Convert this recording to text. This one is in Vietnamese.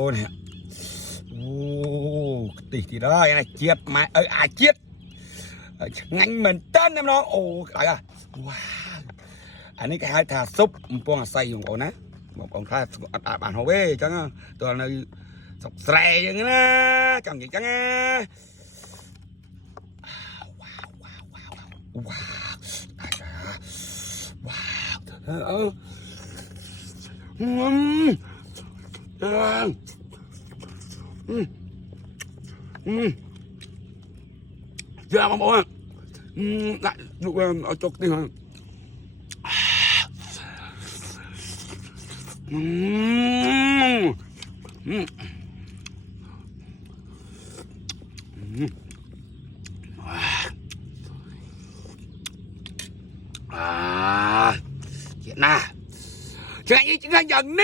Ô này. Ô, thì đó này chiết mà chiết ngành mình tên em nó ồ cái à wow anh ấy cái hai thà súp buông say dùng ổn á một con khai bạn hồ bê chẳng tôi là sọc sè như thế chẳng gì chẳng wow wow wow wow wow giờ mà bố lại dụ ở chục đi hả chuyện nào chuyện anh ấy chuyện anh dần đi